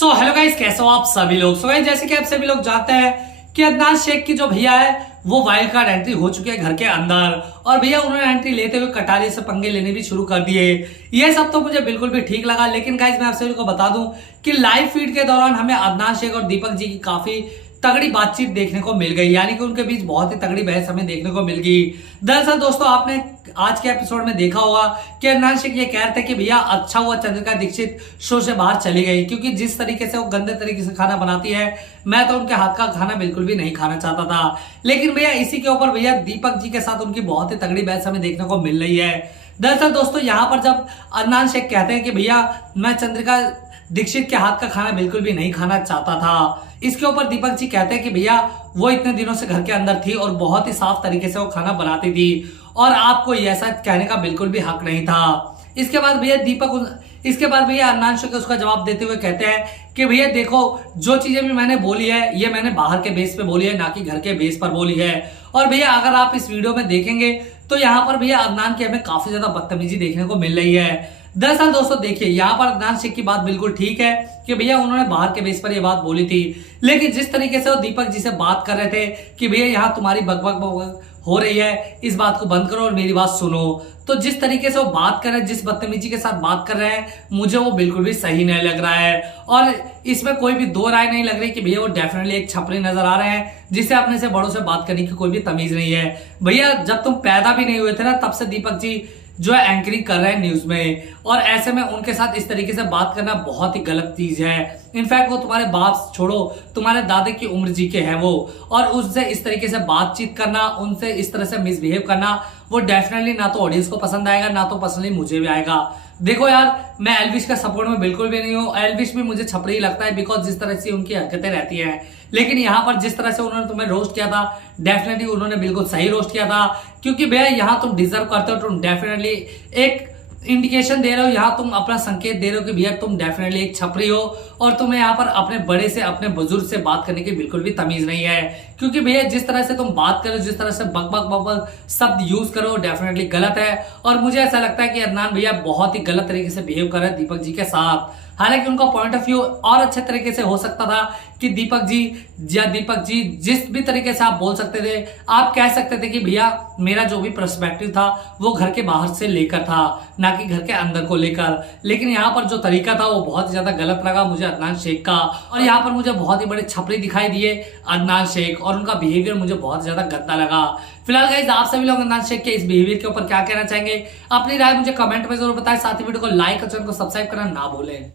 तो hello guys, कैसे हो आप सभी लोग। सो गाइस, जैसे कि आप सभी लोग जानते हैं कि अदनान शेख की जो भैया है वो वाइल्ड कार्ड एंट्री हो चुकी है घर के अंदर, और भैया उन्होंने एंट्री लेते हुए कटारिया से पंगे लेने भी शुरू कर दिए। ये सब तो मुझे बिल्कुल भी ठीक लगा, लेकिन गाइस मैं आप सभी को बता दूं कि लाइव फीड के दौरान हमें अदनान शेख और दीपक जी की काफी तगड़ी बातचीत देखने को मिल गई, यानी कि उनके बीच बहुत ही तगड़ी बहस हमें देखने को मिल गई। दरअसल दोस्तों, आपने आज के एपिसोड में देखा होगा कि अदनान शेख ये कह रहे थे कि भैया अच्छा हुआ चंद्रिका दीक्षित शो से बाहर चली गई, क्योंकि जिस तरीके से वो गंदे तरीके से खाना बनाती है, मैं तो उनके हाथ का खाना बिल्कुल भी नहीं खाना चाहता था। लेकिन भैया इसी के ऊपर भैया दीपक जी के साथ उनकी बहुत ही तगड़ी बहस हमें देखने को मिल रही है। दरअसल दोस्तों, यहाँ पर जब अदनान शेख कहते हैं कि भैया मैं चंद्रिका दीक्षित के हाथ का खाना बिल्कुल भी नहीं खाना चाहता था, इसके ऊपर दीपक जी कहते हैं कि भैया वो इतने दिनों से घर के अंदर थी और बहुत ही साफ तरीके से वो खाना बनाती थी और आपको ऐसा कहने का बिल्कुल भी हक नहीं था। इसके बाद भैया अदनान शेख उसका जवाब देते हुए कहते हैं कि भैया देखो, जो चीजें भी मैंने बोली है ये मैंने बाहर के बेस पे बोली है, ना कि घर के बेस पर बोली है। और भैया अगर आप इस वीडियो में देखेंगे तो यहाँ पर भैया अदनान की हमें काफी ज्यादा बदतमीजी देखने को मिल रही है। दरअसल दोस्तों देखिए, यहाँ पर अदनान शेख की बात बिल्कुल ठीक है कि भैया उन्होंने बाहर के बेस पर ये बात बोली थी, लेकिन जिस तरीके से वो दीपक जी से बात कर रहे थे कि भैया यहाँ तुम्हारी बकबक हो रही है, इस बात को बंद करो और मेरी बात सुनो, तो जिस तरीके से वो बात कर रहे हैं, जिस बदतमीजी के साथ बात कर रहे हैं, मुझे वो बिल्कुल भी सही नहीं लग रहा है। और इसमें कोई भी दो राय नहीं लग रही कि भैया वो डेफिनेटली एक छपरी नजर आ रहे हैं जिसे अपने से बड़ों से बात करने की कोई भी तमीज नहीं है। भैया जब तुम पैदा भी नहीं हुए थे ना, तब से दीपक जी जो है एंकरिंग कर रहे हैं न्यूज में, और ऐसे में उनके साथ इस तरीके से बात करना बहुत ही गलत चीज है। इनफैक्ट वो तुम्हारे बाप छोड़ो, तुम्हारे दादे की उम्र जी के हैं वो, और उससे इस तरीके से बातचीत करना, उनसे इस तरह से मिसबिहेव करना, वो डेफिनेटली ना तो ऑडियंस को पसंद आएगा, ना तो पर्सनली मुझे भी आएगा। देखो यार, मैं एल्विश का सपोर्ट में बिल्कुल भी नहीं हूँ, एल्विश भी मुझे छपरी लगता है बिकॉज जिस तरह से उनकी हरकतें रहती हैं। लेकिन यहाँ पर जिस तरह से उन्होंने तुम्हें रोस्ट किया था, डेफिनेटली उन्होंने बिल्कुल सही रोस्ट किया था, क्योंकि भैया यहाँ तुम डिजर्व करते हो, तुम डेफिनेटली एक इंडिकेशन दे रहे हो, यहाँ तुम अपना संकेत दे रहे हो कि भैया तुम डेफिनेटली एक छपरी हो, और तुम्हें यहाँ पर अपने बड़े से, अपने बुजुर्ग से बात करने की बिल्कुल भी तमीज नहीं है। क्योंकि भैया जिस तरह से तुम बात करो, जिस तरह से बक बक बक बक शब्द यूज करो, डेफिनेटली गलत है। और मुझे ऐसा लगता है कि अदनान भैया बहुत ही गलत तरीके से बिहेव कर रहे हैं दीपक जी के साथ। हालांकि उनका पॉइंट ऑफ व्यू और अच्छे तरीके से हो सकता था कि दीपक जी जिस भी तरीके से आप बोल सकते थे, आप कह सकते थे कि भैया मेरा जो भी पर्सपेक्टिव था वो घर के बाहर से लेकर था, ना कि घर के अंदर को लेकर। लेकिन यहाँ पर जो तरीका था वो बहुत ही ज्यादा गलत लगा मुझे अदनान शेख का, और यहाँ पर मुझे बहुत ही बड़े छपरी दिखाई दिए अदनान शेख, और उनका बिहेवियर मुझे बहुत ज्यादा गंदा लगा। फिलहाल गाइस, आप सभी लोग अदनान शेख के इस बिहेवियर के ऊपर क्या कहना चाहेंगे, अपनी राय मुझे कमेंट में जरूर बताएं। साथ ही वीडियो को लाइक और चैनल को सब्सक्राइब करना ना भूलें।